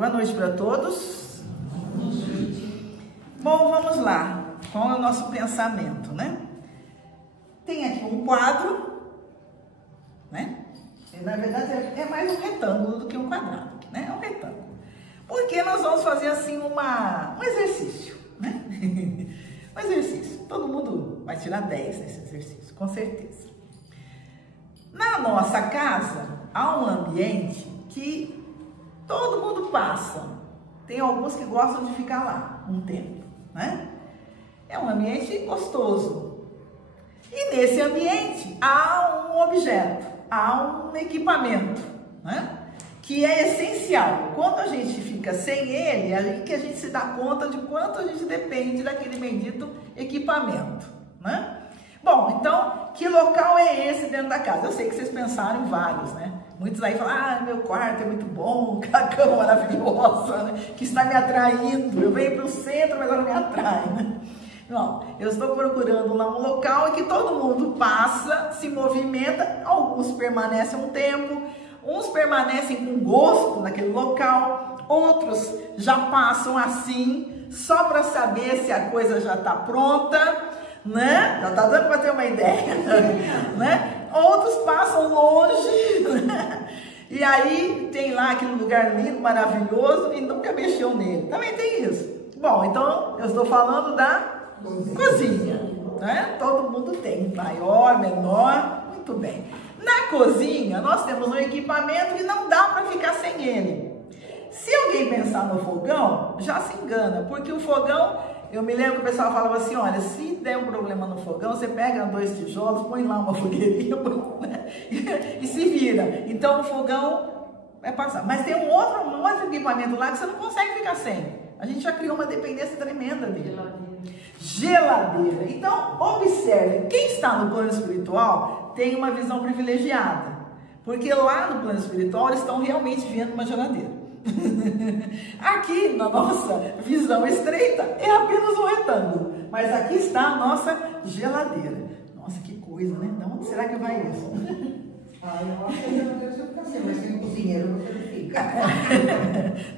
Boa noite para todos. Bom, vamos lá. Qual é o nosso pensamento, né? Tem aqui um quadro, né? Na verdade é mais um retângulo do que um quadrado, né? É um retângulo. Porque nós vamos fazer assim um exercício, né? Um exercício. Todo mundo vai tirar 10 nesse exercício, com certeza. Na nossa casa há um ambiente que todo mundo passa. Tem alguns que gostam de ficar lá um tempo, né? É um ambiente gostoso. E nesse ambiente há um objeto, há um equipamento, né? Que é essencial. Quando a gente fica sem ele, é aí que a gente se dá conta de quanto a gente depende daquele bendito equipamento, né? Bom, então, que local é esse dentro da casa? Eu sei que vocês pensaram em vários, né? Muitos aí falam, ah, meu quarto é muito bom, a cama maravilhosa, né? Que está me atraindo. Eu venho para o centro, mas ela me atrai, né? Não, eu estou procurando lá um local em que todo mundo passa, se movimenta, alguns permanecem um tempo, uns permanecem com gosto naquele local, outros já passam assim, só para saber se a coisa já está pronta, né? Já está dando para ter uma ideia, né? Outros passam longe, né? E aí tem lá aquele lugar lindo, maravilhoso e nunca mexeu nele. Também tem isso. Bom, então eu estou falando da cozinha, né? Todo mundo tem, maior, menor, muito bem. Na cozinha nós temos um equipamento que não dá para ficar sem ele. Se alguém pensar no fogão, já se engana, porque o fogão, eu me lembro que o pessoal falava assim, olha, se der um problema no fogão, você pega 2 tijolos, põe lá uma fogueirinha, né? E se vira. Então o fogão é passar. Mas tem um outro equipamento lá que você não consegue ficar sem. A gente já criou uma dependência tremenda dele. Geladeira. Então, observe, quem está no plano espiritual tem uma visão privilegiada. Porque lá no plano espiritual eles estão realmente vendo uma geladeira. Aqui, na nossa visão estreita, é apenas um retângulo. Mas aqui está a nossa geladeira. Nossa, que coisa, né? De onde será que vai isso? Ah, eu acho que a geladeira você fica assim, mas sem cozinheiro você não fica.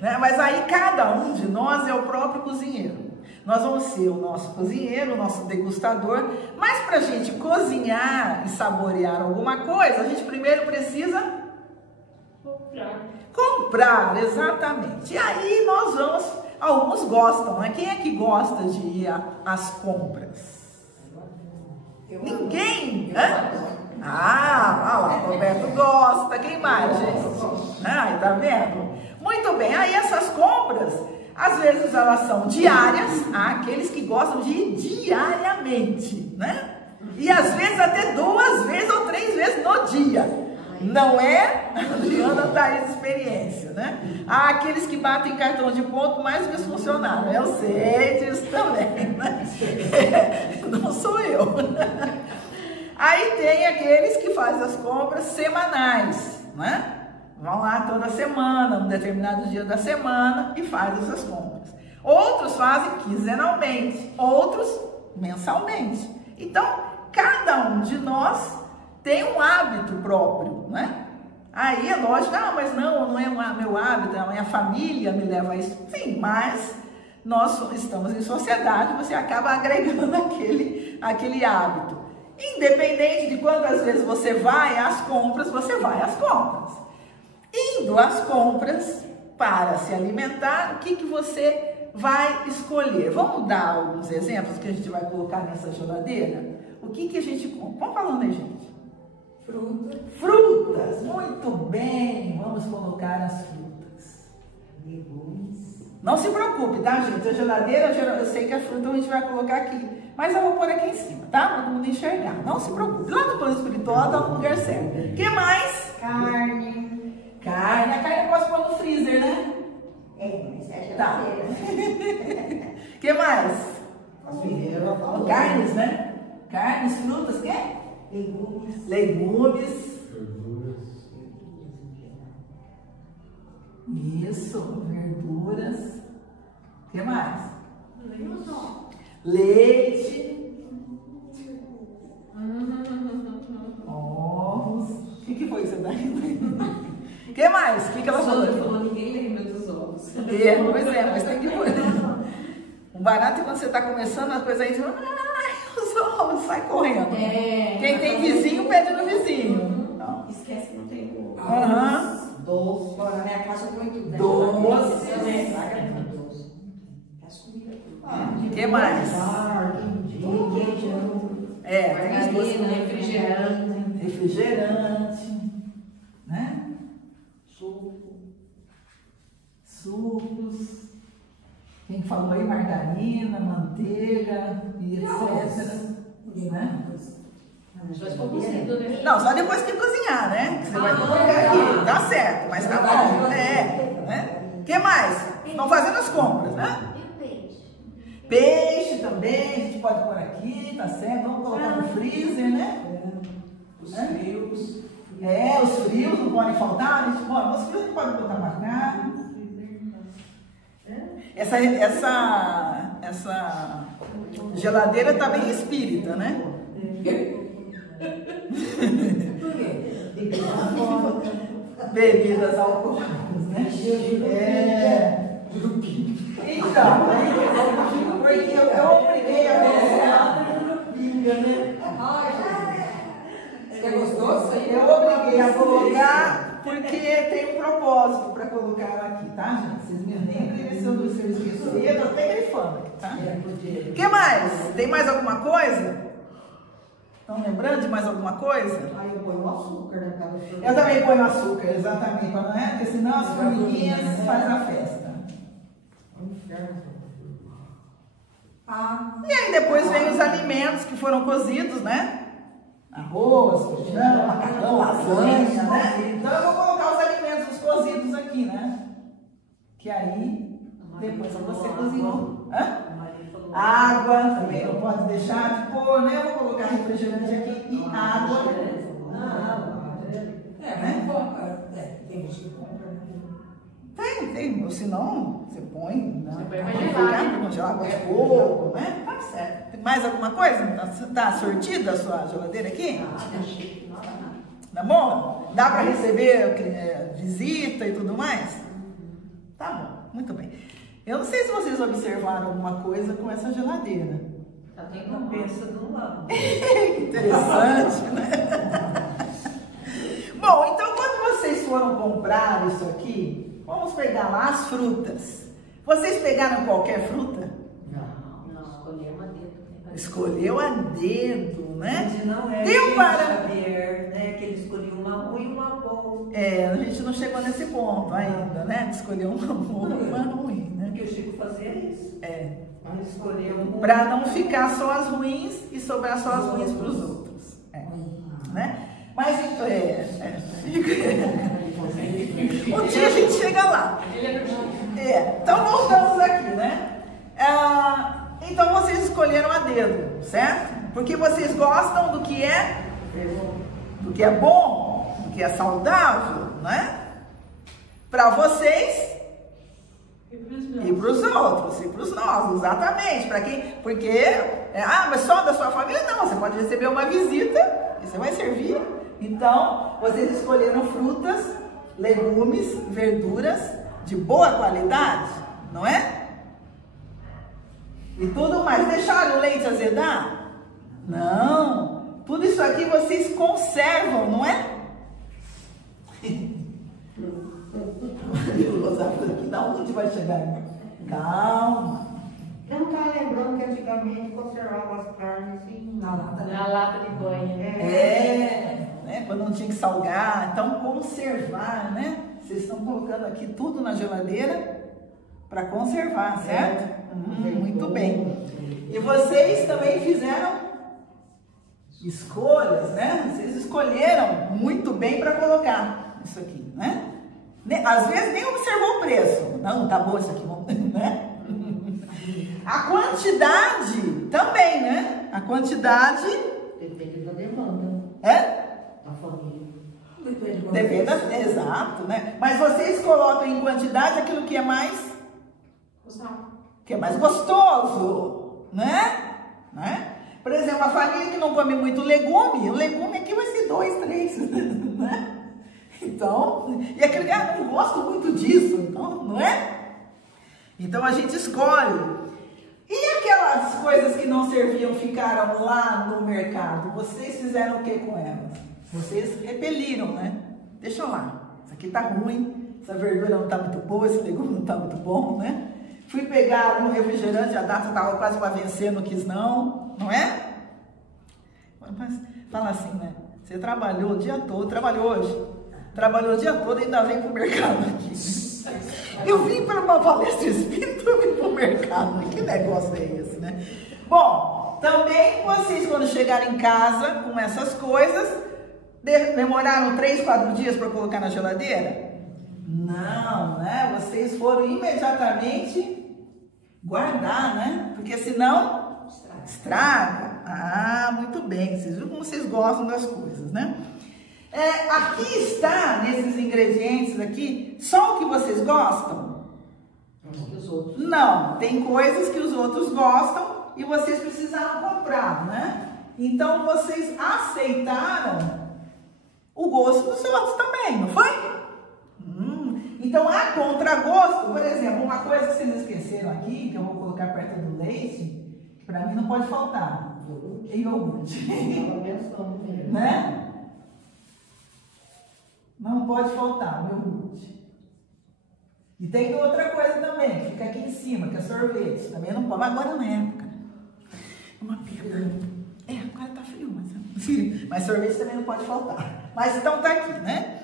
Né? Mas aí cada um de nós é o próprio cozinheiro. Nós vamos ser o nosso cozinheiro, o nosso degustador. Mas para a gente cozinhar e saborear alguma coisa, a gente primeiro precisa comprar, exatamente. E aí nós vamos, alguns gostam, né? Quem é que gosta de ir às compras? Ninguém? Ah, lá, o Roberto gosta. Quem mais, gente? Ai, tá vendo? Muito bem, aí essas compras, às vezes elas são diárias, há aqueles que gostam de ir diariamente, né? E às vezes até 2 vezes ou 3 vezes no dia. Não é? Adriana está aí de experiência, né? Há aqueles que batem cartão de ponto mais que os funcionários. Eu sei disso também, né? Não sou eu. Aí tem aqueles que fazem as compras semanais, né? Vão lá toda semana, um determinado dia da semana e fazem essas compras. Outros fazem quinzenalmente, outros mensalmente. Então, cada um de nós tem um hábito próprio, né? Aí é lógico, mas não é meu hábito, a minha família me leva a isso. Sim, mas nós estamos em sociedade, você acaba agregando aquele hábito. Independente de quantas vezes você vai às compras, você vai às compras. Indo às compras para se alimentar, o que você vai escolher? Vamos dar alguns exemplos que a gente vai colocar nessa geladeira? O que a gente compra? Vamos falando aí, gente. Frutas, muito bem, vamos colocar as frutas. Legumes. Não se preocupe, tá, gente? A geladeira, eu sei que a fruta a gente vai colocar aqui, mas eu vou pôr aqui em cima, tá? Para todo mundo enxergar. Não se preocupe, lá no plano espiritual tá no lugar certo. O que mais? Carne. A carne eu posso pôr no freezer, né? Mas é tá. O que mais? Carnes, né? Carnes, frutas, o quê? Legumes. Isso, verduras. O que mais? Leite. Ovos. O que foi que você tá rindo? O que mais? O que ela falou? Ninguém lembra dos ovos. Pois é, mas tem que pôr. O barato é quando você está começando, as coisas aí, os ovos, sai correndo. Quem tem vizinho, pede no vizinho. Não. Esquece que não tem o... Doce. Bom, na minha casa eu ponho tudo, né? Doce. O que mais? Queijão. Tem as duas. Refrigerante. Refrigerante, né? Sucos. Quem falou aí? Margarina, manteiga e etc. Né? Só se for cozido, né? Não, só depois que cozinhar, né? Você vai colocar aqui. Tá certo, mas tá bom. Né? O que mais? Estão fazendo as compras, né? Peixe também, a gente pode pôr aqui, tá certo? Vamos colocar no freezer, né? Os frios. Os frios não podem faltar. A gente pode, os frios não podem botar pra cá. Essa geladeira tá bem espírita, né? Por quê? Bebidas alcoólicas, né? Então, porque eu obriguei a Você gostou disso aí? Eu obriguei a colocar porque tem um propósito para colocar ela aqui, tá, gente? Vocês me lembrem se eu esqueci, eu tô até grifando aqui, tá? O que mais? Tem mais alguma coisa? Estão lembrando de mais alguma coisa? Eu ponho açúcar na casa. Eu também ponho açúcar, exatamente, não é? Porque senão as formiguinhas fazem a festa. E aí depois vem os alimentos que foram cozidos, né? Arroz, feijão, macarrão, lasanha, né? Então eu vou colocar os alimentos cozidos aqui, né? Que aí depois você cozinhou. Água também não pode deixar de pôr, né? Eu vou colocar refrigerante aqui e água. Tem gente que compra, né? Tem, senão você põe, né? Você põe pra congelar água de coco, né? Tá certo. Tem mais alguma coisa? Tá sortida a sua geladeira aqui? Tá bom? Dá para receber visita e tudo mais? Tá bom, muito bem. Eu não sei se vocês observaram alguma coisa com essa geladeira. Tá tem uma peça do lado. Que interessante, né? Bom, então quando vocês foram comprar isso aqui, vamos pegar lá as frutas. Vocês pegaram qualquer fruta? Não, escolheu a dedo. Escolheu a dedo, né? Mas não é Deu para... Xavier, né? Que ele escolheu uma ruim e uma boa. A gente não chegou nesse ponto ainda, né? De escolher uma boa e uma ruim, né? O que o Chico fazia é isso. Ele escolheu uma. Para não ficar só as ruins e sobrar só as ruins para os outros. Né? Mas um dia a gente chega lá. Então voltamos aqui, né? Então vocês escolheram a dedo, certo? Porque vocês gostam do que é bom, do que é saudável, né? Para vocês e para os outros, e para os nossos, exatamente. Para quem? Porque, mas só da sua família? Não, você pode receber uma visita e você vai servir. Então, vocês escolheram frutas, legumes, verduras de boa qualidade, não é? E tudo mais. Deixaram o leite azedar? Não. Tudo isso aqui vocês conservam, não é? Da onde vai chegar? Calma. Eu não estava lembrando que antigamente conservava as carnes assim na lata. Na lata de banho. Né? Quando não tinha que salgar. Então, conservar, né? Vocês estão colocando aqui tudo na geladeira para conservar, certo? Muito bem. E vocês também fizeram escolhas, né? Vocês escolheram muito bem para colocar isso aqui, né? Às vezes nem observou o preço. Não, tá bom isso aqui, né? A quantidade também, né? A quantidade... Depende da demanda. Da família. Depende, exato, né? Mas vocês colocam em quantidade aquilo que é mais... que é mais gostoso, né? Por exemplo, a família que não come muito legume, o legume aqui vai ser 2, 3, né? Então, e aquele cara não gosta muito disso, então, não é? Então a gente escolhe. E aquelas coisas que não serviam ficaram lá no mercado? Vocês fizeram o que com elas? Vocês repeliram, né? Deixa lá. Isso aqui tá ruim, essa verdura não tá muito boa, esse legume não tá muito bom, né? Fui pegar um refrigerante, a data estava quase para vencer, não quis não é? Mas fala assim, né? Você trabalhou o dia todo, trabalhou hoje? Trabalhou o dia todo e ainda vem pro mercado aqui. Eu vim para uma palestra espírita, eu vim pro mercado. Que negócio é esse, né? Bom, também vocês quando chegarem em casa com essas coisas, demoraram 3, 4 dias para colocar na geladeira? Não, né? Vocês foram imediatamente guardar, né? Porque senão estraga. Ah, muito bem. Vocês viram como vocês gostam das coisas, né? Aqui está, nesses ingredientes aqui, só o que vocês gostam? Os outros. Não, tem coisas que os outros gostam e vocês precisaram comprar, né? Então vocês aceitaram o gosto dos outros também, não foi? Então há contragosto, por exemplo, uma coisa que vocês esqueceram aqui, que eu vou colocar perto do leite, que para mim não pode faltar, iogurte. Né? Não pode faltar o iogurte. E tem outra coisa também, que fica aqui em cima, que é sorvete. Também não pode, mas agora não é época. É uma perda. Agora tá frio, mas sorvete também não pode faltar. Mas então tá aqui, né?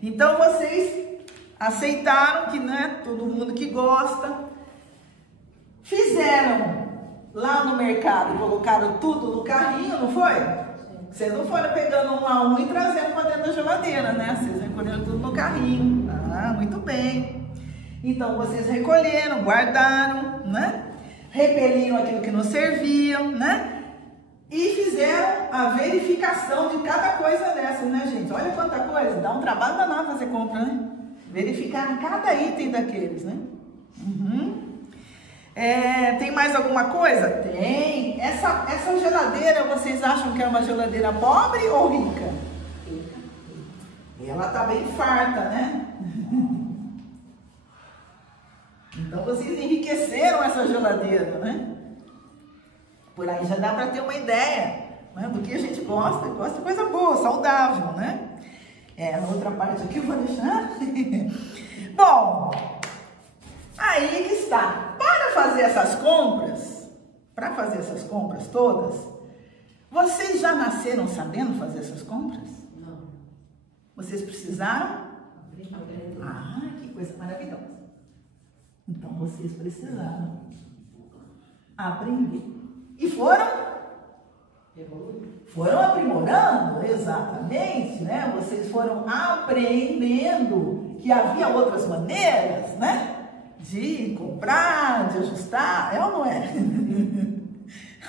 Então vocês aceitaram que, né, todo mundo que gosta, fizeram lá no mercado, colocaram tudo no carrinho, não foi? Vocês não foram pegando um a um e trazendo para dentro da geladeira, né? Vocês recolheram tudo no carrinho. Ah, muito bem. Então, vocês recolheram, guardaram, né? Repeliram aquilo que não serviam, né? E fizeram a verificação de cada coisa dessas, né, gente? Olha quanta coisa. Dá um trabalho danado fazer compra, né? Verificar cada item daqueles, né? Tem mais alguma coisa? Tem. Essa geladeira, vocês acham que é uma geladeira pobre ou rica? Ela tá bem farta, né? Então vocês enriqueceram essa geladeira, né? Por aí já dá para ter uma ideia, né, do que a gente gosta. Gosta de coisa boa, saudável, né? Na outra parte aqui eu vou deixar. Bom, aí que está. Para fazer essas compras todas, vocês já nasceram sabendo fazer essas compras? Não. Vocês precisaram? Ah, que coisa maravilhosa. Então vocês precisaram aprender. E foram aprimorando, exatamente, né? Vocês foram aprendendo que havia outras maneiras, né? De comprar, de ajustar, é ou não é?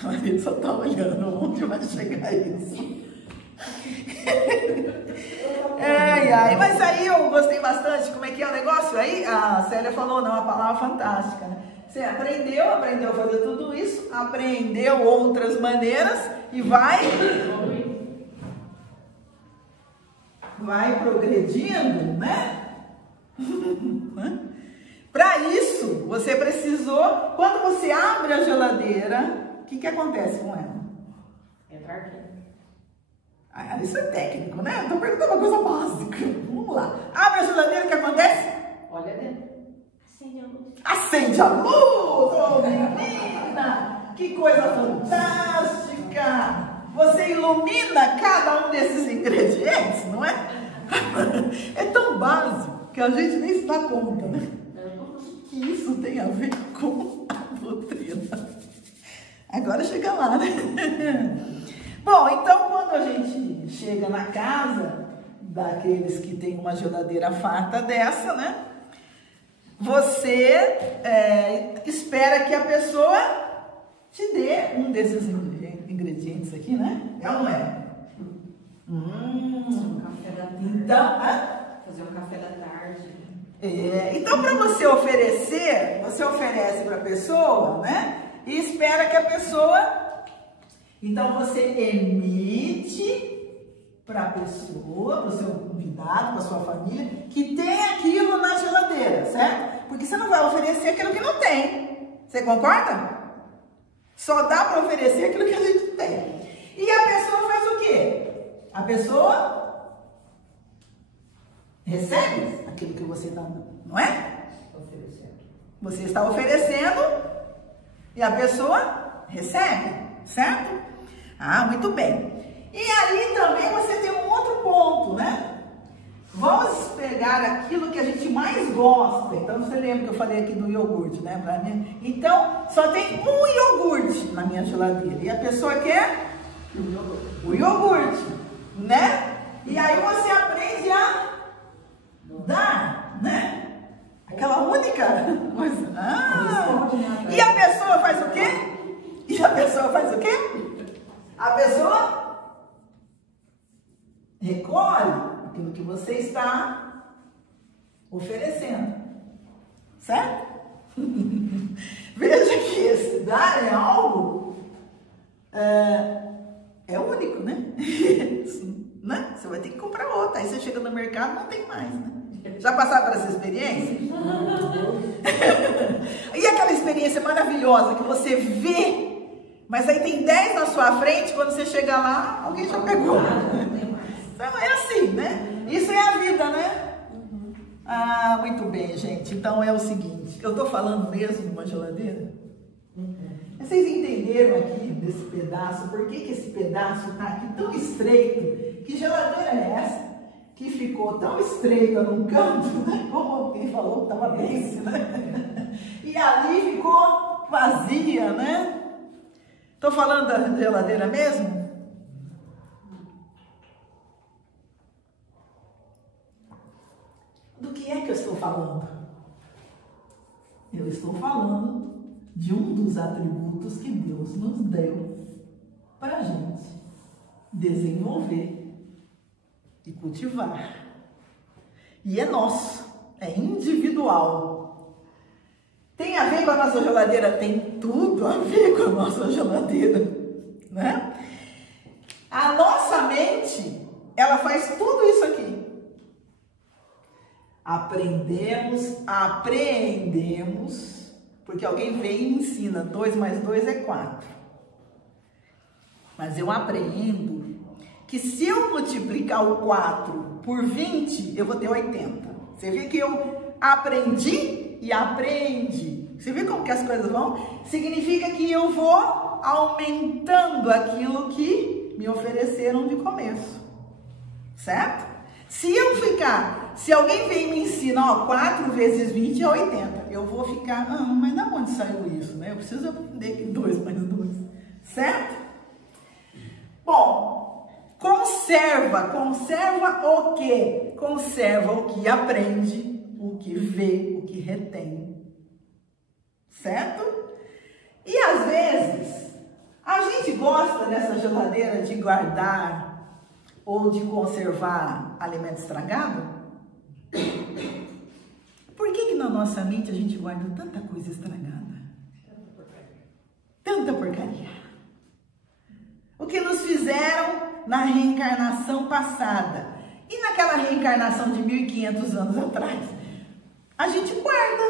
A Maria só tá olhando onde vai chegar isso. Mas aí eu gostei bastante. Como é que é o negócio? Aí a Célia falou, não, a palavra fantástica, né? Você aprendeu a fazer tudo isso, aprendeu outras maneiras e vai progredindo, né? Para isso, você precisou, quando você abre a geladeira, o que acontece com ela? Entra aqui. Isso é técnico, né? Estou perguntando uma coisa básica. Vamos lá. Abre a geladeira, o que acontece? Olha dentro. Acende a luz! Oh, menina! Que coisa fantástica! Você ilumina cada um desses ingredientes, não é? É tão básico que a gente nem se dá conta, né? Que isso tem a ver com a doutrina. Agora chega lá, né? Bom, então quando a gente chega na casa daqueles que tem uma geladeira farta dessa, né? Você espera que a pessoa te dê um desses ingredientes aqui, né? É ou não é? Então, fazer um café da tarde. Então, para você oferecer, você oferece para a pessoa, né? E espera que a pessoa... Então, você emite para a pessoa, para o seu convidado, para a sua família, que tem aquilo na geladeira, certo? Porque você não vai oferecer aquilo que não tem. Você concorda? Só dá para oferecer aquilo que a gente tem. E a pessoa faz o quê? A pessoa recebe aquilo que você está dando, não é? Você está oferecendo e a pessoa recebe, certo? Ah, muito bem. E aí também você tem um outro ponto, né? Vamos pegar aquilo que a gente mais gosta. Então, você lembra que eu falei aqui do iogurte, né? Pra mim? Então, só tem um iogurte na minha geladeira. E a pessoa quer o iogurte, né? E aí você aprende a dar, né? Aquela única coisa. Ah, e a pessoa faz o quê? E a pessoa faz o quê? A pessoa recolhe aquilo que você está oferecendo, certo? Veja que esse dar é algo é único, né? Né? Você vai ter que comprar outra, aí você chega no mercado não tem mais, né? Já passaram por essa experiência? E aquela experiência maravilhosa que você vê, mas aí tem 10 na sua frente, quando você chega lá, alguém já pegou. Então é assim, né? Isso é a vida, né? Ah, muito bem, gente. Então é o seguinte, eu tô falando mesmo de uma geladeira? Vocês entenderam aqui desse pedaço, por que esse pedaço tá aqui tão estreito? Que geladeira é essa? Que ficou tão estreita num canto, né? Como alguém falou, estava bem, né? E ali ficou vazia, né? Tô falando da geladeira mesmo? Do que é que eu estou falando? Eu estou falando de um dos atributos que Deus nos deu para a gente desenvolver e cultivar. E é nosso, é individual. Tem a ver com a nossa geladeira? Tem tudo a ver com a nossa geladeira, né? A nossa mente, ela faz tudo isso aqui. Apreendemos, porque alguém vem e me ensina, 2 mais 2 é 4. Mas eu aprendo que se eu multiplicar o 4 por 20, eu vou ter 80. Você vê que eu aprendi e aprende. Você vê como que as coisas vão? Significa que eu vou aumentando aquilo que me ofereceram de começo. Certo? Se alguém vem e me ensina, ó, 4 vezes 20 é 80. Eu vou ficar, mas de onde saiu isso, né? Eu preciso aprender que 2 mais 2. Certo? Bom, conserva o quê? Conserva o que aprende, o que vê, o que retém. Certo? E às vezes, a gente gosta dessa geladeira de guardar ou de conservar alimento estragado? Por que na nossa mente a gente guarda tanta coisa estragada? Tanta porcaria. O que nos fizeram na reencarnação passada e naquela reencarnação de 1500 anos atrás, a gente guarda.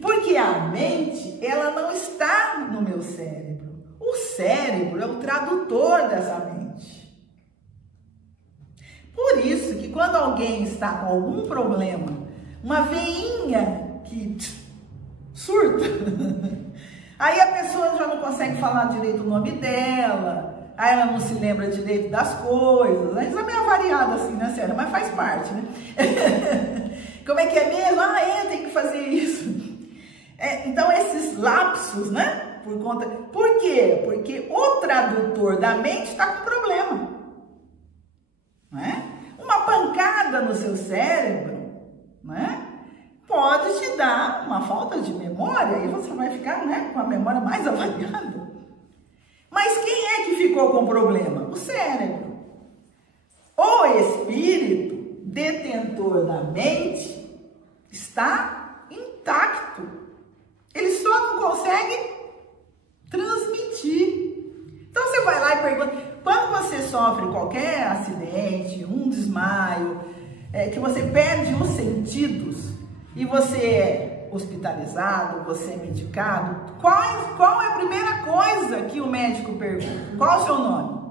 Porque a mente, ela não está no meu cérebro. O cérebro é o tradutor dessa mente. Por isso que quando alguém está com algum problema, uma veinha que surta, aí a pessoa já não consegue falar direito o nome dela, aí ela não se lembra direito das coisas, aí isso é meio variado assim, né, sério? Mas faz parte, né? Como é que é mesmo? Tem que fazer isso. Então esses lapsos, né? Por quê? Porque o tradutor da mente está com problema. Não é? Uma pancada no seu cérebro, né, pode te dar uma falta de memória e você vai ficar, né, com a memória mais avaliada. Mas quem é que ficou com o problema? O cérebro. O espírito detentor da mente está intacto. Ele só não consegue transmitir. Então você vai lá e pergunta. Quando você sofre qualquer acidente, um desmaio, que você perde os sentidos, e você é hospitalizado, você é medicado, qual é a primeira coisa que o médico pergunta? Qual é o seu nome?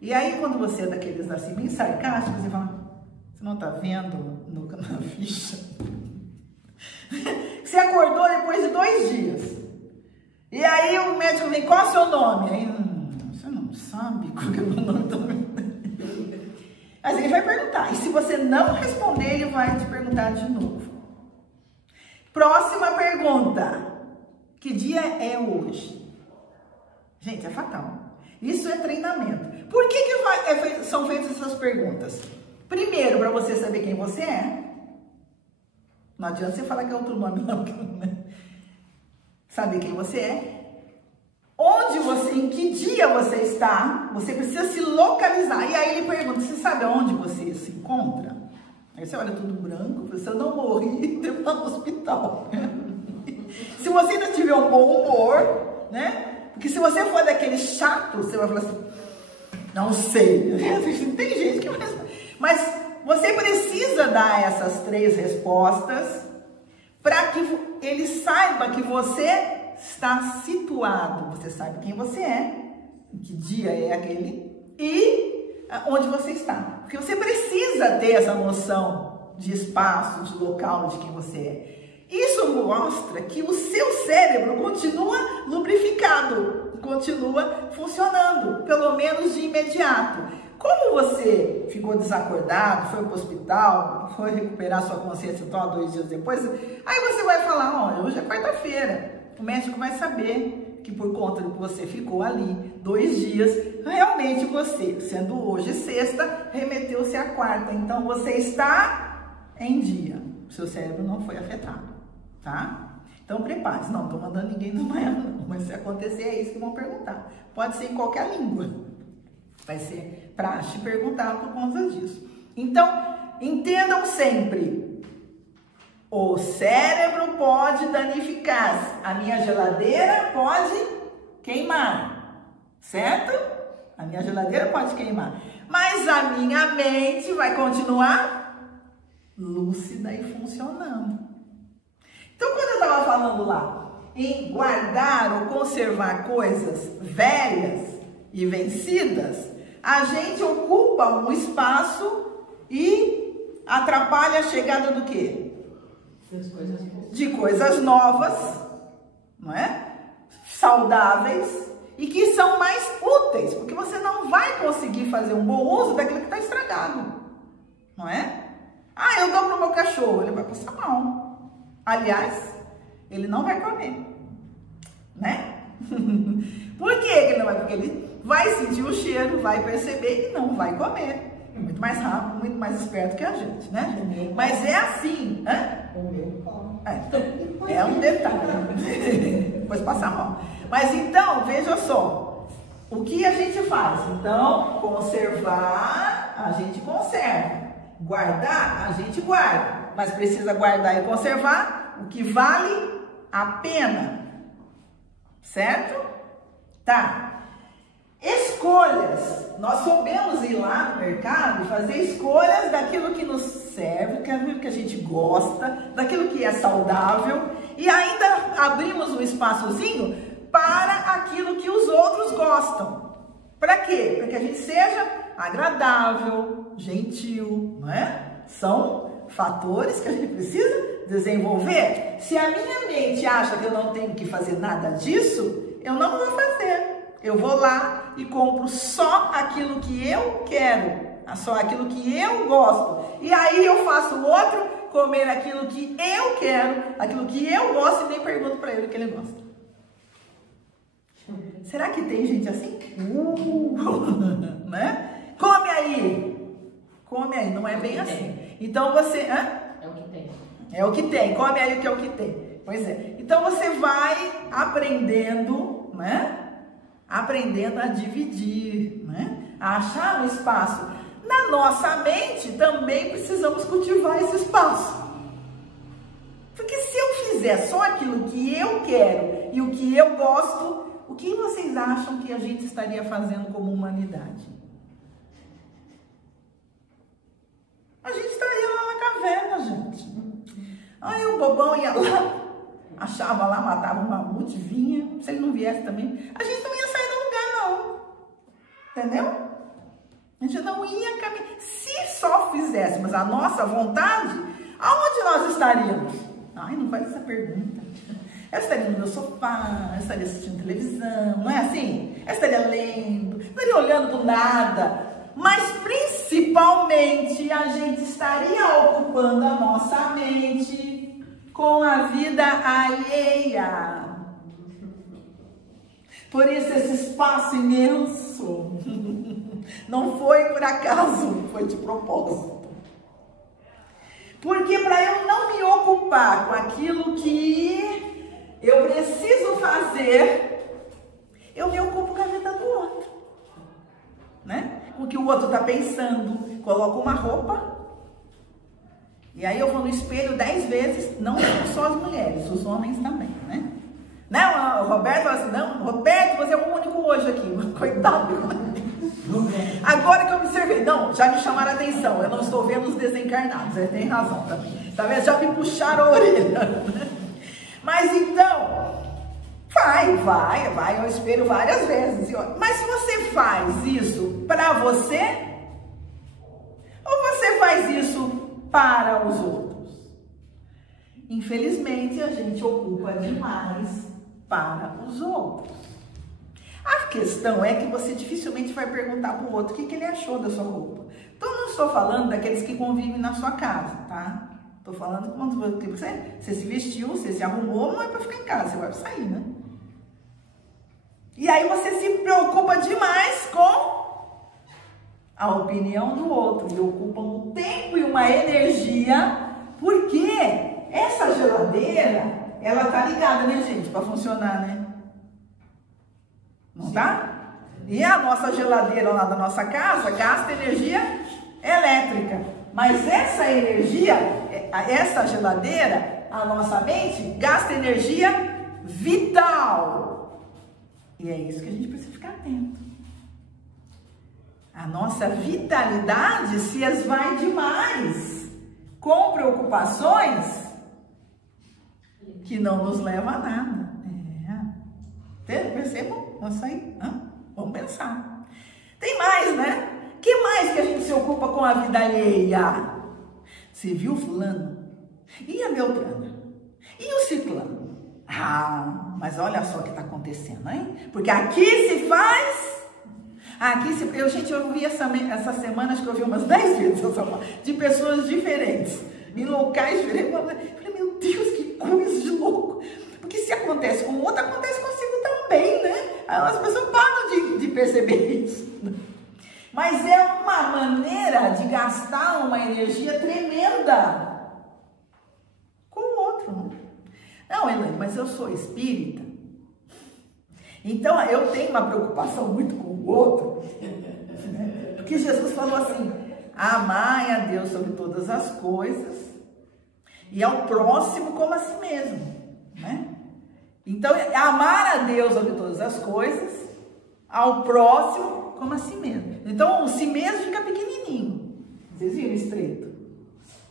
E aí, quando você é daqueles assim, bem sarcásticos, você fala, você não tá vendo na ficha? Você acordou depois de 2 dias. E aí o médico vem, qual é o seu nome? Aí, você não sabe qual é o meu nome também. Mas ele vai perguntar. E se você não responder, ele vai te perguntar de novo. Próxima pergunta. Que dia é hoje? Gente, é fatal. Isso é treinamento. Por que são feitas essas perguntas? Primeiro, para você saber quem você é. Não adianta você falar que é outro nome, não. Saber quem você é. Onde você, em que dia você está. Você precisa se localizar. E aí ele pergunta, você sabe onde você se encontra? Aí você olha tudo branco, você não morri, devo estar no hospital. Se você ainda tiver um bom humor, né? Porque se você for daquele chato, você vai falar assim, não sei. Tem gente que vai... Mas você precisa dar essas 3 respostas para que ele saiba que você está situado. Você sabe quem você é, em que dia é aquele e onde você está. Porque você precisa ter essa noção de espaço, de local, de quem você é. Isso mostra que o seu cérebro continua lubrificado, continua funcionando, pelo menos de imediato. Como você ficou desacordado, foi para o hospital, foi recuperar sua consciência só 2 dias depois, aí você vai falar, olha, hoje é quarta-feira, o médico vai saber que por conta de que você ficou ali 2 dias, realmente você, sendo hoje sexta, remeteu-se à quarta, então você está em dia, o seu cérebro não foi afetado, tá? Então prepare-se, não estou mandando ninguém desmaiar não, mas se acontecer é isso que vão perguntar, pode ser em qualquer língua. Vai ser praxe perguntar por conta disso. Então, entendam sempre. O cérebro pode danificar. A minha geladeira pode queimar. Certo? A minha geladeira pode queimar. Mas a minha mente vai continuar lúcida e funcionando. Então, quando eu estava falando lá em guardar ou conservar coisas velhas e vencidas, a gente ocupa um espaço e atrapalha a chegada do quê? De coisas novas, não é? Saudáveis e que são mais úteis, porque você não vai conseguir fazer um bom uso daquilo que está estragado, não é? Ah, eu dou para o meu cachorro, ele vai passar mal. Aliás, ele não vai comer, né? Por que ele não vai? Porque ele vai sentir o cheiro, vai perceber e não vai comer. É muito mais rápido, muito mais esperto que a gente, né? Mas é assim, né? É um detalhe. Depois passa mal. Mas então, veja só. O que a gente faz? Então, conservar, a gente conserva. Guardar, a gente guarda. Mas precisa guardar e conservar o que vale a pena. Certo? Tá. Escolhas. Nós sabemos ir lá no mercado e fazer escolhas daquilo que nos serve, daquilo que a gente gosta, daquilo que é saudável e ainda abrimos um espaçozinho para aquilo que os outros gostam. Para quê? Para que a gente seja agradável, gentil, não é? São fatores que a gente precisa desenvolver. Se a minha mente acha que eu não tenho que fazer nada disso, eu não vou fazer. Eu vou lá e compro só aquilo que eu quero, só aquilo que eu gosto. E aí eu faço o outro comer aquilo que eu quero, aquilo que eu gosto e nem pergunto para ele o que ele gosta. Será que tem gente assim? Né? Come aí, não é bem assim. Então você... É o que tem. É o que tem, come aí que é o que tem. Pois é. Então você vai aprendendo, né? Aprendendo a dividir, né? A achar um espaço. Na nossa mente também precisamos cultivar esse espaço. Porque se eu fizer só aquilo que eu quero e o que eu gosto, o que vocês acham que a gente estaria fazendo como humanidade? A gente estaria lá na caverna, gente. Aí o bobão ia lá, achava lá, matava um mamute, vinha. Se ele não viesse também, a gente não ia sair do lugar, não. Entendeu? A gente não ia caminhar. Se só fizéssemos a nossa vontade, aonde nós estaríamos? Ai, não faz essa pergunta. Eu estaria no meu sofá, eu estaria assistindo televisão, não é assim? Eu estaria lendo, estaria olhando do nada. Mas principalmente a gente estaria ocupando a nossa mente com a vida alheia. Por isso esse espaço imenso não foi por acaso, foi de propósito. Porque para eu não me ocupar com aquilo que eu preciso fazer, eu me ocupo com a vida do outro, né? O que o outro está pensando, coloco uma roupa, e aí eu vou no espelho 10 vezes, não só as mulheres, os homens também, né? Não, o Roberto fala assim, não, Roberto, você é o único hoje aqui, coitado. Agora que eu observei, não, já me chamaram a atenção, eu não estou vendo os desencarnados, ele tem razão também, tá vendo? Já me puxaram a orelha. Mas então, vai ao espelho várias vezes. Mas se você faz isso para você, ou você faz isso para os outros? Infelizmente, a gente ocupa demais para os outros. A questão é que você dificilmente vai perguntar para o outro o que ele achou da sua roupa. Então, não estou falando daqueles que convivem na sua casa, tá? Estou falando quando você se vestiu, você se arrumou, não é para ficar em casa, você vai sair, né? E aí você se preocupa demais com a opinião do outro e ocupa um tempo e uma energia, porque essa geladeira, ela tá ligada, né, gente, para funcionar, né? Não tá? E a nossa geladeira lá da nossa casa gasta energia elétrica. Mas essa energia, essa geladeira, a nossa mente, gasta energia vital. E é isso que a gente precisa ficar atento. A nossa vitalidade se esvai demais com preocupações que não nos levam a nada. Percebam? Nossa aí? Vamos pensar. Tem mais, né? Que mais que a gente se ocupa com a vida alheia? Você viu fulano? E a Beltrana? E o ciclano? Mas olha só o que está acontecendo, hein? Porque aqui se faz... Gente, eu vi essa semana, acho que eu vi umas 10 vezes de pessoas diferentes, em locais diferentes. Eu falei, meu Deus, que coisa de louco. Porque se acontece com o outro, acontece consigo também, né? As pessoas param de perceber isso. Mas é uma maneira de gastar uma energia tremenda com o outro, né? Não, Elaine, mas eu sou espírita. Então, eu tenho uma preocupação muito com o outro. Porque Jesus falou assim, amai a Deus sobre todas as coisas e ao próximo como a si mesmo, né? Então, amar a Deus sobre todas as coisas, ao próximo como a si mesmo. Então, o si mesmo fica pequenininho. Vocês viram estreito,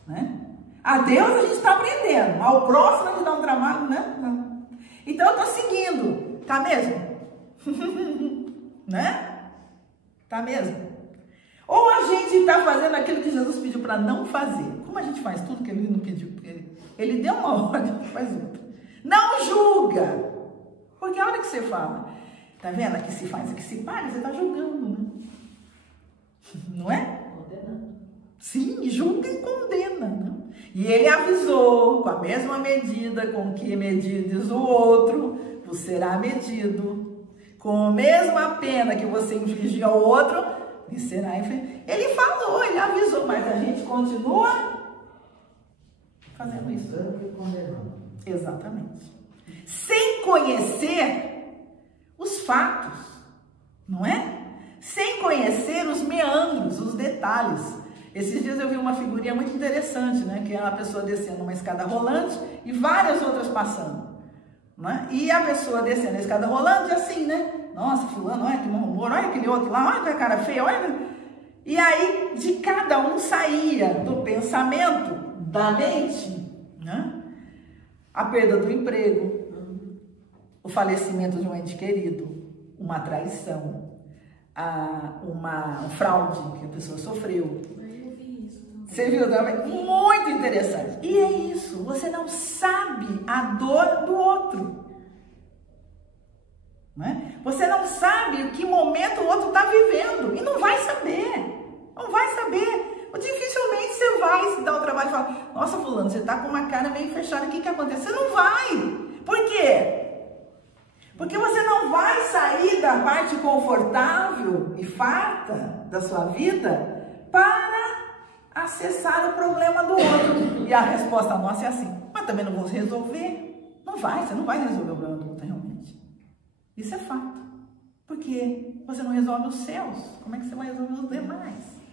né? A Deus a gente está aprendendo. Ao próximo a gente dá um trabalho, né? Não. Então, eu estou seguindo. Tá mesmo? Né? Tá mesmo? Ou a gente está fazendo aquilo que Jesus pediu para não fazer. Como a gente faz tudo que ele não pediu? Ele deu uma ordem, faz outra. Não julga. Porque a hora que você fala, tá vendo? Aqui se faz, aqui se paga, você está julgando, né? Não é? Condenando. Sim, julga e condena, né? E ele avisou, com a mesma medida com que medides o outro, você será medido. Com a mesma pena que você infligir ao outro, lhe será infligido. Ele falou, ele avisou, mas a gente continua fazendo isso. Exatamente. Sem conhecer os fatos, não é? Sem conhecer os meandros, os detalhes. Esses dias eu vi uma figurinha muito interessante, né? Que é uma pessoa descendo uma escada rolante e várias outras passando, não é? E a pessoa descendo a escada rolante assim, né? Nossa, fulano, olha que mau humor, olha aquele outro lá, olha que cara feia, olha. E aí de cada um saía do pensamento, da mente, né? a perda do emprego, o falecimento de um ente querido, uma traição, uma fraude que a pessoa sofreu. Você viu também? Muito interessante. E é isso, você não sabe a dor do outro. Né? Você não sabe em que momento o outro está vivendo. E não vai saber. Não vai saber. Dificilmente você vai se dar o trabalho e falar: nossa, fulano, você está com uma cara meio fechada, o que aconteceu? Você não vai. Por quê? Porque você não vai sair da parte confortável e farta da sua vida para acessar o problema do outro. E a resposta nossa é assim: mas também não vou resolver. Não vai, você não vai resolver o problema do outro realmente. Isso é fato. Porque você não resolve os seus. Como é que você vai resolver os demais?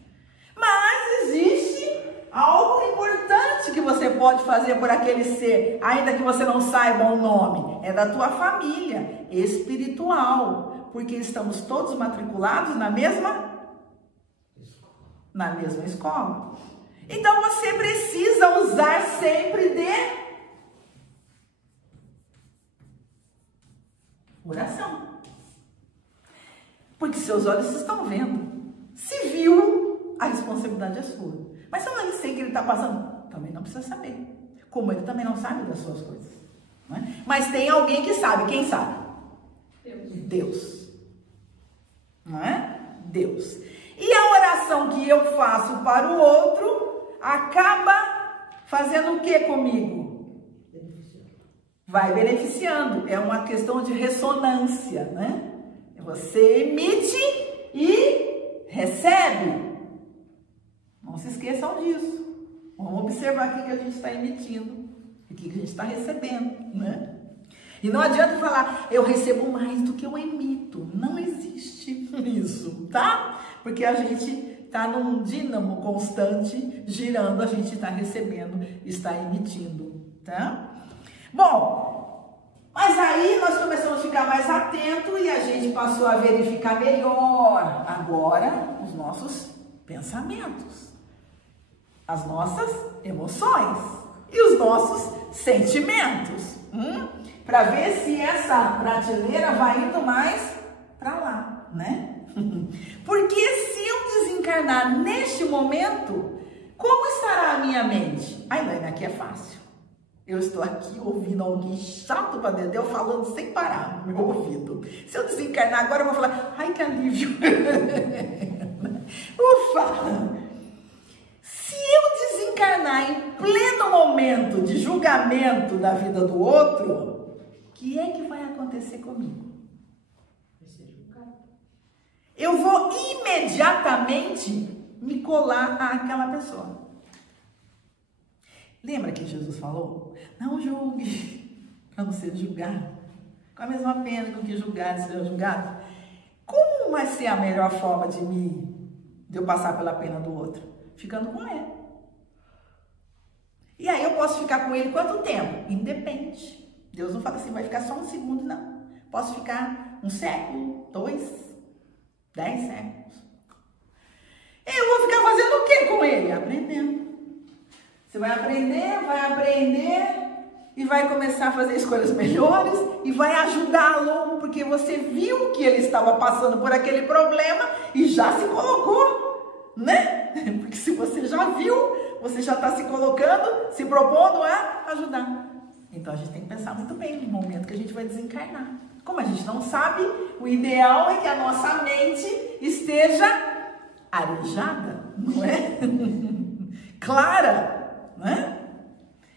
Mas existe algo importante que você pode fazer por aquele ser, ainda que você não saiba o nome. É da tua família espiritual. Porque estamos todos matriculados na mesma escola. Então você precisa usar sempre de oração. Porque seus olhos estão vendo. Se viu, a responsabilidade é sua. Mas se eu não sei que ele está passando, também não precisa saber. Como ele também não sabe das suas coisas. Não é? Mas tem alguém que sabe. Quem sabe? Deus. Não é? Deus. E a oração que eu faço para o outro acaba fazendo o que comigo? Vai beneficiando. É uma questão de ressonância, né? Você emite e recebe. Não se esqueçam disso. Vamos observar o que a gente está emitindo e o que a gente está recebendo, né? E não adianta falar: eu recebo mais do que eu emito. Não existe isso, tá? Porque a gente está num dínamo constante, girando, a gente está recebendo, está emitindo, tá? Bom, mas aí nós começamos a ficar mais atento e a gente passou a verificar melhor agora os nossos pensamentos, as nossas emoções e os nossos sentimentos, para ver se essa prateleira vai indo mais para lá, né? Porque se eu desencarnar neste momento, como estará a minha mente? Ai, Laine, aqui é fácil. Eu estou aqui ouvindo alguém chato para dedéu falando sem parar no meu ouvido. Se eu desencarnar agora, eu vou falar: ai, que alívio. Ufa! Se eu desencarnar em pleno momento de julgamento da vida do outro, o que é que vai acontecer comigo? Eu vou imediatamente me colar àquela pessoa. Lembra que Jesus falou? Não julgue para não ser julgado. Com a mesma pena com que julgar e ser julgado. Como vai ser a melhor forma de eu passar pela pena do outro? Ficando com ele. E aí eu posso ficar com ele quanto tempo? Independe. Deus não fala assim: vai ficar só um segundo, não. Posso ficar 1 século, 2, 10 séculos. Eu vou ficar fazendo o que com ele? Aprendendo. Você vai aprender e vai começar a fazer escolhas melhores e vai ajudá-lo, porque você viu que ele estava passando por aquele problema e já se colocou, né? Porque se você já viu, você já está se colocando, se propondo a ajudar. Então a gente tem que pensar muito bem no momento que a gente vai desencarnar. Como a gente não sabe, o ideal é que a nossa mente esteja arejada, não é? Clara. Né?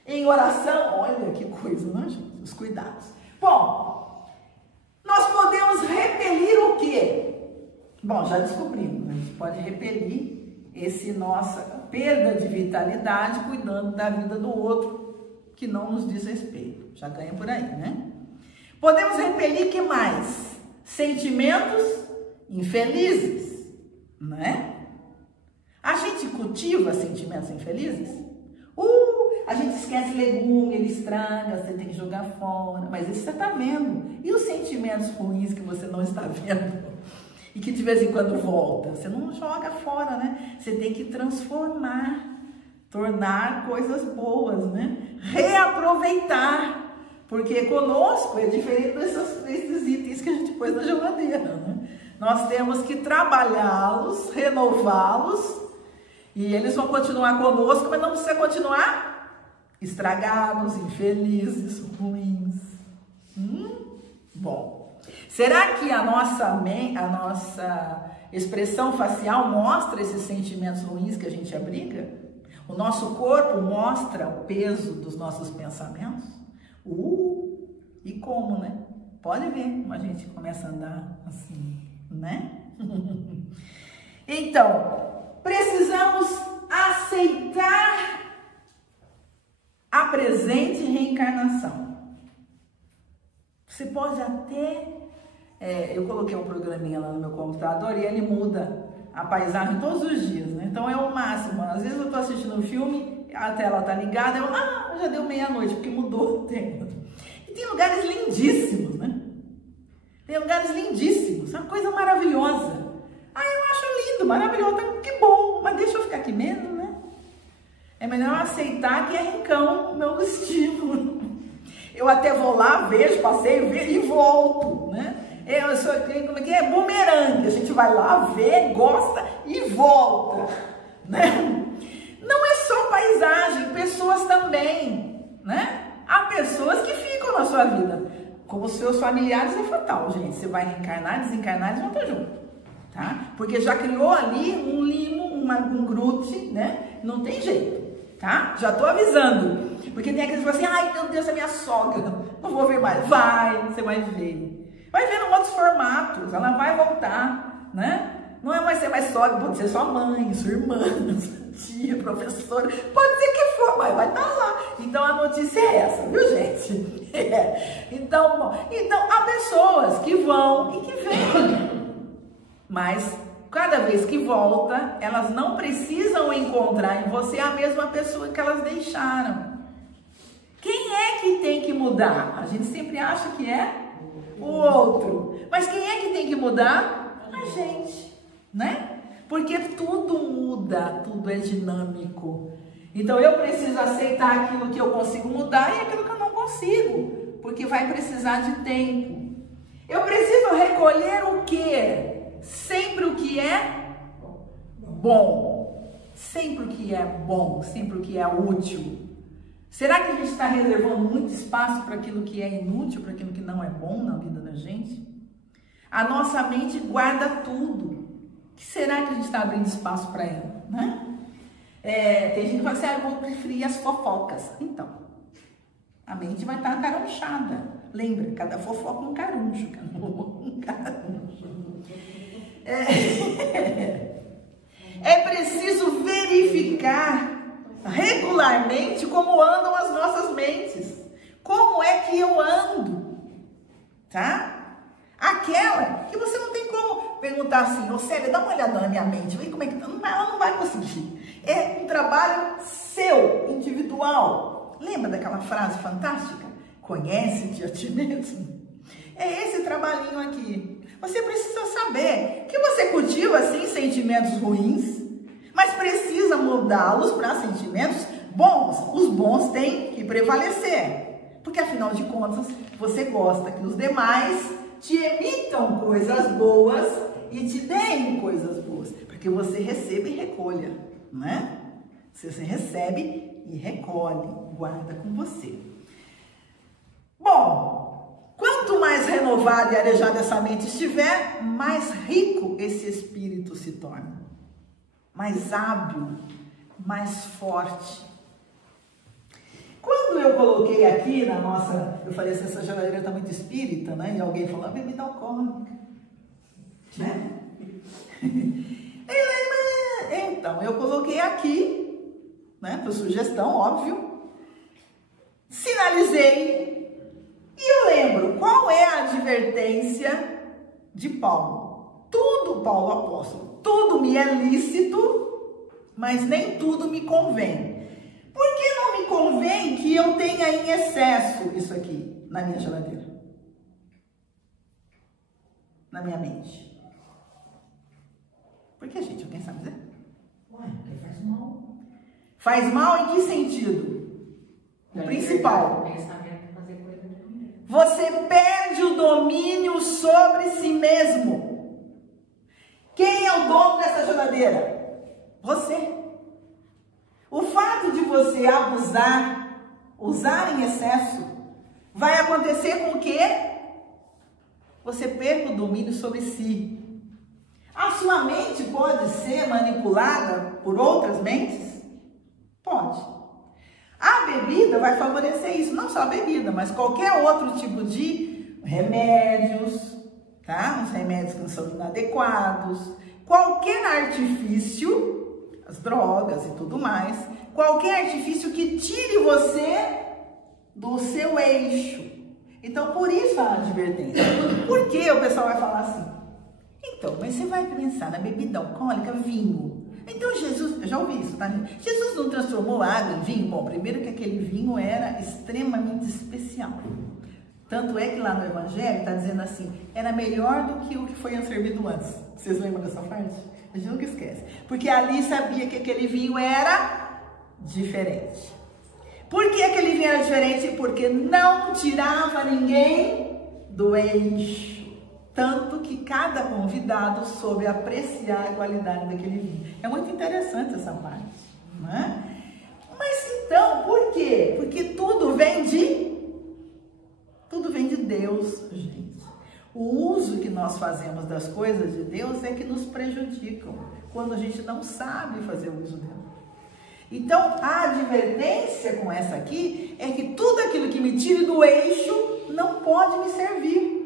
Em oração, olha que coisa, né, gente? Os cuidados. Bom, nós podemos repelir o quê? Bom, já descobrimos, a gente pode repelir nossa perda de vitalidade cuidando da vida do outro que não nos diz respeito. Já ganha por aí, né? Podemos repelir o que mais? Sentimentos infelizes, né? A gente cultiva sentimentos infelizes? A gente esquece legume, ele estraga, você tem que jogar fora, mas isso você está vendo. E os sentimentos ruins que você não está vendo? E que de vez em quando volta? Você não joga fora, né? Você tem que transformar tornar coisas boas, né? Reaproveitar, porque conosco é diferente desses itens que a gente pôs na geladeira, né? Nós temos que trabalhá-los, renová-los, e eles vão continuar conosco, mas não precisa continuar estragados, infelizes, ruins. Bom, será que a nossa expressão facial mostra esses sentimentos ruins que a gente abriga? O nosso corpo mostra o peso dos nossos pensamentos? E como, né? Pode ver como a gente começa a andar assim, né? Então, precisamos aceitar a presente reencarnação. Você pode até... eu coloquei um programinha lá no meu computador e ele muda a paisagem todos os dias, né? Então é o máximo. Às vezes eu tô assistindo um filme, a tela tá ligada, já deu meia-noite, porque mudou o tempo. E tem lugares lindíssimos, né? Tem lugares lindíssimos, uma coisa maravilhosa. Eu acho lindo, maravilhoso, que bom, mas deixa eu ficar aqui mesmo, né? É melhor aceitar que é rincão o meu destino. Eu até vou lá, vejo, passeio, e volto, né? Eu sou, como é que é? Bumerangue. A gente vai lá, vê, gosta e volta, né? Não é só paisagem, pessoas também, né? Há pessoas que ficam na sua vida. Como os seus familiares é fatal, gente. Você vai reencarnar, desencarnar, eles vão estar junto, tá? Porque já criou ali um limo, um grude, né? Não tem jeito, tá? Já tô avisando. Porque tem aqueles que falam assim, ai meu Deus, é minha sogra, não vou ver mais. Você vai ver. Vai ver em outros formatos, ela vai voltar, né? Não é mais ser mais sogra, pode ser sua mãe, sua irmã, sua tia, professora, pode ser que for, mas vai estar lá. Então a notícia é essa, viu, gente? Então, há pessoas que vão e que vêm, mas cada vez que volta, elas não precisam encontrar em você a mesma pessoa que elas deixaram. Quem é que tem que mudar? A gente sempre acha que é o outro. Mas quem é que tem que mudar? A gente, né? Porque tudo muda, tudo é dinâmico. Então eu preciso aceitar aquilo que eu consigo mudar e aquilo que eu não consigo, porque vai precisar de tempo. Eu preciso recolher o quê? Sempre o que é bom. Sempre o que é bom, sempre o que é útil. Será que a gente está reservando muito espaço para aquilo que é inútil, para aquilo que não é bom na vida da gente? A nossa mente guarda tudo. O que será que a gente está abrindo espaço para ela, né? Tem gente que fala assim, eu vou preferir as fofocas. Então, a mente vai estar carunchada. Lembra, cada fofoca um caruncho. É preciso verificar regularmente como andam as nossas mentes. Como é que eu ando? Tá? Aquela que você não tem como perguntar assim, ô Célia, dá uma olhada na minha mente, vê como é que tá. Ela não vai conseguir. É um trabalho seu, individual. Lembra daquela frase fantástica? Conhece-te a ti mesmo. É esse trabalhinho aqui. Você precisa saber que você cultiva, assim, sentimentos ruins, mas precisa mudá-los para sentimentos bons. Os bons têm que prevalecer. Porque, afinal de contas, você gosta que os demais te emitam coisas boas e te deem coisas boas. Porque você recebe e recolha, né? Você recebe e recolhe, guarda com você. Bom, quanto mais renovada e arejada essa mente estiver, mais rico esse espírito se torna. Mais hábil, mais forte. Quando eu coloquei aqui na nossa, eu falei assim, essa geladeira está muito espírita, né? E alguém falou, bebida alcoólica, né? Então, eu coloquei aqui, né? Por sugestão, óbvio. Sinalizei. E eu lembro, qual é a advertência de Paulo? Tudo, Paulo apóstolo, tudo me é lícito, mas nem tudo me convém. Por que não me convém que eu tenha em excesso isso aqui na minha geladeira? Na minha mente. Por que, gente? Alguém sabe dizer? Ué, porque faz mal. Faz mal em que sentido? O principal. Você perde o domínio sobre si mesmo. Quem é o dono dessa geladeira? Você. O fato de você abusar, usar em excesso, vai acontecer com o quê? Você perca o domínio sobre si. A sua mente pode ser manipulada por outras mentes? Pode. A bebida vai favorecer isso, não só a bebida, mas qualquer outro tipo de remédios, tá? Os remédios que não são inadequados, qualquer artifício, as drogas e tudo mais, qualquer artifício que tire você do seu eixo. Então, por isso a advertência. Por que o pessoal vai falar assim? Então, mas você vai pensar na bebida alcoólica, vinho. Então, Jesus, eu já ouvi isso, tá? Jesus não transformou água em vinho? Bom, primeiro que aquele vinho era extremamente especial. Tanto é que lá no Evangelho está dizendo assim, era melhor do que o que foi servido antes. Vocês lembram dessa parte? A gente nunca esquece. Porque ali sabia que aquele vinho era diferente. Por que aquele vinho era diferente? Porque não tirava ninguém do eixo. Tanto que cada convidado soube apreciar a qualidade daquele vinho. É muito interessante essa parte, não é? Mas então, por quê? Porque tudo vem de Deus, gente. O uso que nós fazemos das coisas de Deus é que nos prejudicam, quando a gente não sabe fazer o uso dela. Então, a advertência com essa aqui é que tudo aquilo que me tire do eixo não pode me servir.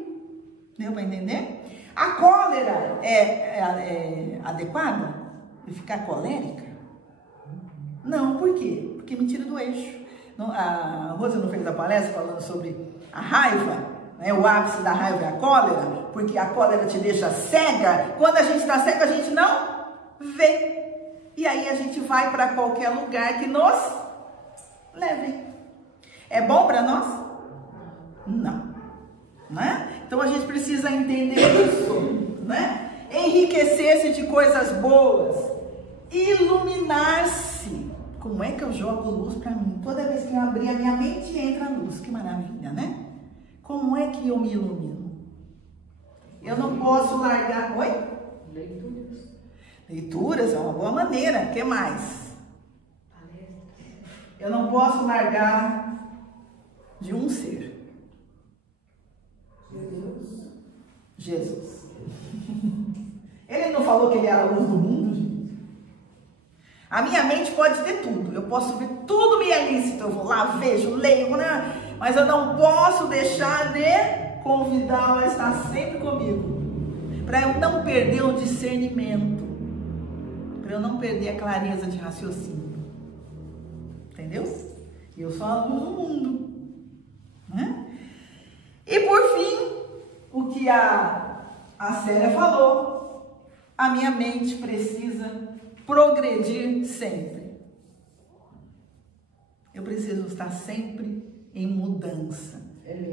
Deu para entender? A cólera é adequada? De ficar colérica? Não, por quê? Porque me tira do eixo. A Rosa não fez a palestra falando sobre a raiva, né? O ápice da raiva é a cólera, porque a cólera te deixa cega. Quando a gente está cego, a gente não vê. E aí a gente vai para qualquer lugar que nos leve. É bom para nós? Não. Né? Então a gente precisa entender isso, né? Enriquecer-se de coisas boas, iluminar-se. Como é que eu jogo luz para mim? Toda vez que eu abrir a minha mente entra a luz, que maravilha, né? Como é que eu me ilumino? Eu não posso largar. Oi? Leituras. Leituras é uma boa maneira. O que mais? Eu não posso largar de um ser. Jesus. Ele não falou que ele era a luz do mundo, gente? A minha mente pode ter tudo. Eu posso ver tudo me é lícito. Eu vou lá, vejo, leio, né? Mas eu não posso deixar de convidá-la a estar sempre comigo. Para eu não perder o discernimento. Para eu não perder a clareza de raciocínio. Entendeu? Eu sou a luz do mundo. Né? E por fim, o que a Célia falou, a minha mente precisa progredir sempre. Eu preciso estar sempre em mudança.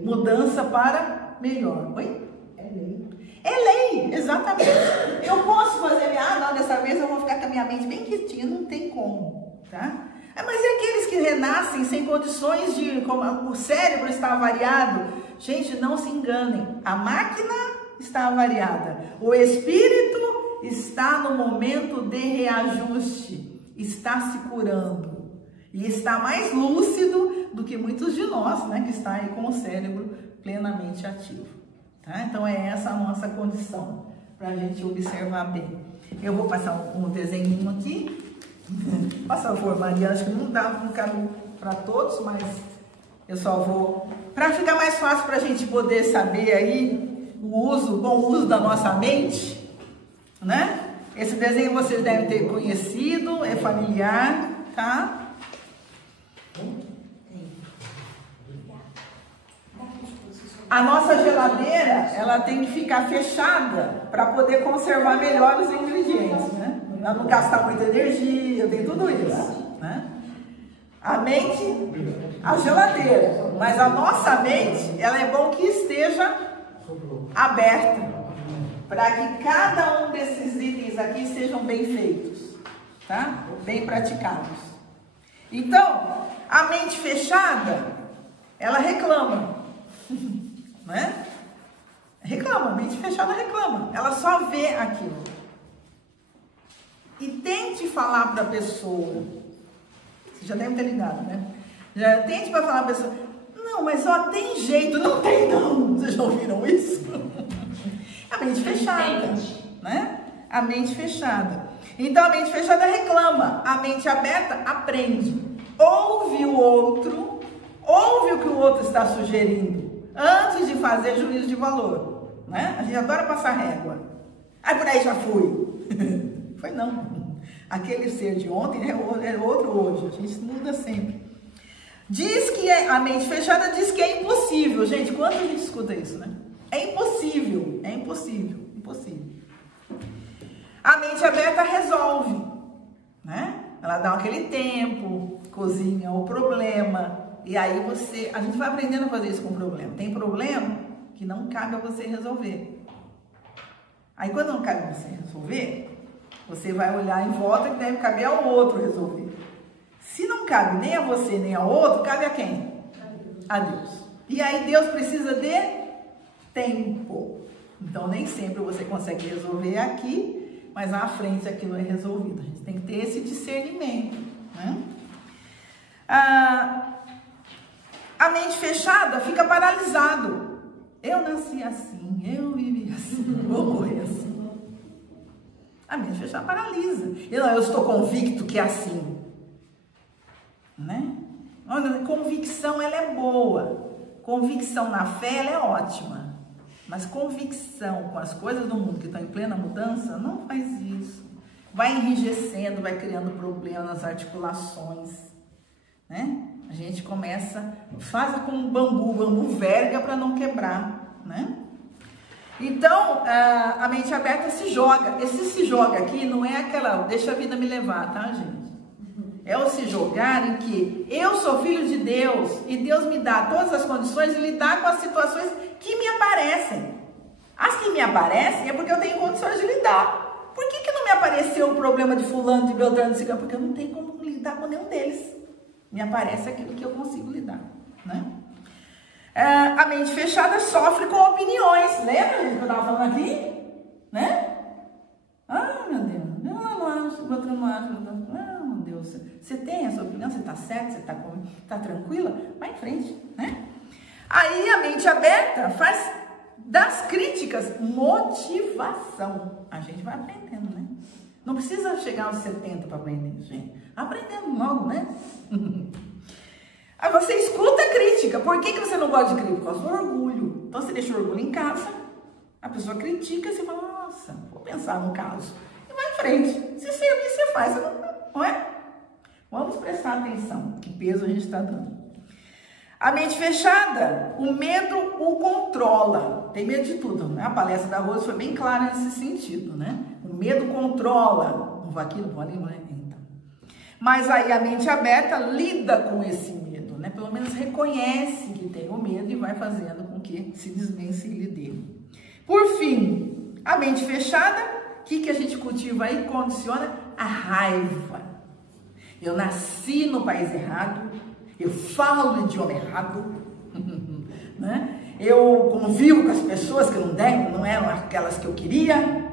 Mudança para melhor. Oi? É lei. É lei, exatamente. Eu posso fazer, não, dessa vez eu vou ficar com a minha mente bem quietinha, não tem como, tá? Mas é aqueles que renascem sem condições de, como o cérebro está avariado. Gente, não se enganem, a máquina está avariada, o espírito está no momento de reajuste, está se curando e está mais lúcido do que muitos de nós, né, que está aí com o cérebro plenamente ativo, tá? Então é essa a nossa condição, para a gente observar bem. Eu vou passar um desenho aqui, por favor, Maria, acho que não dá para todos, mas eu só vou, para ficar mais fácil para a gente poder saber aí o bom uso da nossa mente, né? Esse desenho vocês devem ter conhecido, é familiar, tá? A nossa geladeira, ela tem que ficar fechada para poder conservar melhor os ingredientes, né? Ela não gastar muita energia, tem tudo isso, né? A mente, a geladeira, mas a nossa mente, ela é bom que esteja aberta, para que cada um desses itens aqui sejam bem feitos, tá? Bem praticados. Então, a mente fechada, ela reclama, né? Reclama, a mente fechada reclama. Ela só vê aquilo. E tente falar para a pessoa. Você já deve ter ligado, né? Tente para falar para a pessoa. Não, mas ó, tem jeito. Não tem não. Vocês já ouviram isso? A mente fechada, né? A mente fechada. Então a mente fechada reclama. A mente aberta aprende. Ouve o outro. Ouve o que o outro está sugerindo. Antes de fazer juízo de valor, né? A gente adora passar régua. Aí por aí já fui. Foi não. Aquele ser de ontem é outro hoje. A gente muda sempre. Diz que a mente fechada diz que é impossível. Gente, quando a gente escuta isso, né? É impossível. É impossível. Impossível. A mente aberta resolve, né? Ela dá aquele tempo, cozinha o problema. E aí a gente vai aprendendo a fazer isso com o problema. Tem problema que não cabe a você resolver. Aí quando não cabe a você resolver, você vai olhar em volta que deve caber ao outro resolver. Se não cabe nem a você nem ao outro, cabe a quem? A Deus. E aí Deus precisa de tempo. Então nem sempre você consegue resolver aqui, mas à frente aquilo é resolvido. A gente tem que ter esse discernimento, né? A mente fechada fica paralisado. Eu nasci assim, eu vivi assim, vou morrer assim. A mente fechada paralisa. Eu estou convicto que é assim, né? Olha, convicção ela é boa. Convicção na fé ela é ótima. Mas convicção com as coisas do mundo que estão em plena mudança, não faz isso. Vai enrijecendo, vai criando problemas nas articulações, né? A gente começa, faz como o bambu verga para não quebrar, né? Então, a mente aberta se joga. Esse se joga aqui não é aquela, deixa a vida me levar, tá, gente? É o se jogar em que eu sou filho de Deus e Deus me dá todas as condições de lidar com as situações que me aparecem. As que me aparecem é porque eu tenho condições de lidar. Por que não me apareceu o problema de fulano, de Beltrano, de Ciclano? Porque eu não tenho como lidar com nenhum deles. Me aparece aquilo que eu consigo lidar, né? A mente fechada sofre com opiniões. Lembra, gente, que eu estava falando aqui? Né? Ah, meu Deus. Eu não acho, o outro não acha. Ah, meu Deus. Você tem a sua opinião? Você está certo? Você está tranquila? Vai em frente, né? Aí a mente aberta faz das críticas motivação. A gente vai aprendendo, né? Não precisa chegar aos 70 para aprender, gente. Aprendendo logo, né? Aí você escuta a crítica. Por que você não gosta de crítica? Por causa do orgulho. Então você deixa o orgulho em casa, a pessoa critica e você fala, nossa, vou pensar no caso. E vai em frente. Se servir, você faz. Você não é? Vamos prestar atenção. Que peso a gente está dando. A mente fechada, o medo o controla. Tem medo de tudo, né? A palestra da Rose foi bem clara nesse sentido, né? O medo controla. Não vai aqui, não vou ali, não é? Então. Mas aí a mente aberta lida com esse medo, né? Pelo menos reconhece que tem o medo e vai fazendo com que se desvencilhe dele. Por fim, a mente fechada, o que a gente cultiva aí? Condiciona a raiva. Eu nasci no país errado. Eu falo o idioma errado, né? Eu convivo com as pessoas que não eram aquelas que eu queria.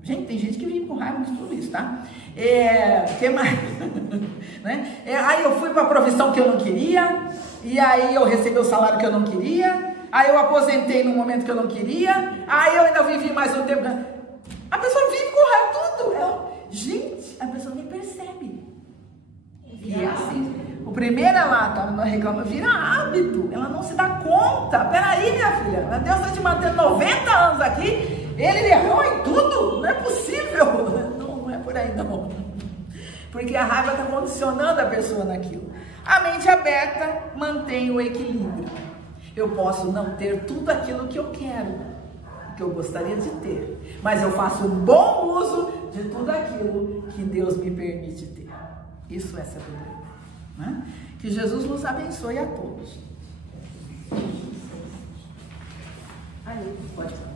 Gente, tem gente que vive com raiva de tudo isso, tá? Que mais? Né? Aí eu fui para a profissão que eu não queria, e aí eu recebi o salário que eu não queria, aí eu aposentei no momento que eu não queria, aí eu ainda vivi mais um tempo. A pessoa vive com raiva tudo. Gente, a pessoa nem percebe. E é assim. O primeiro ela tá reclamando, vira hábito, ela não se dá conta. Peraí, minha filha, Deus está te mantendo 90 anos aqui, ele errou em tudo, não é possível. Não é por aí não. Porque a raiva está condicionando a pessoa naquilo. A mente aberta mantém o equilíbrio. Eu posso não ter tudo aquilo que eu quero, que eu gostaria de ter, mas eu faço um bom uso de tudo aquilo que Deus me permite ter. Isso é sabedoria. Né? Que Jesus nos abençoe a todos. Aí, pode falar.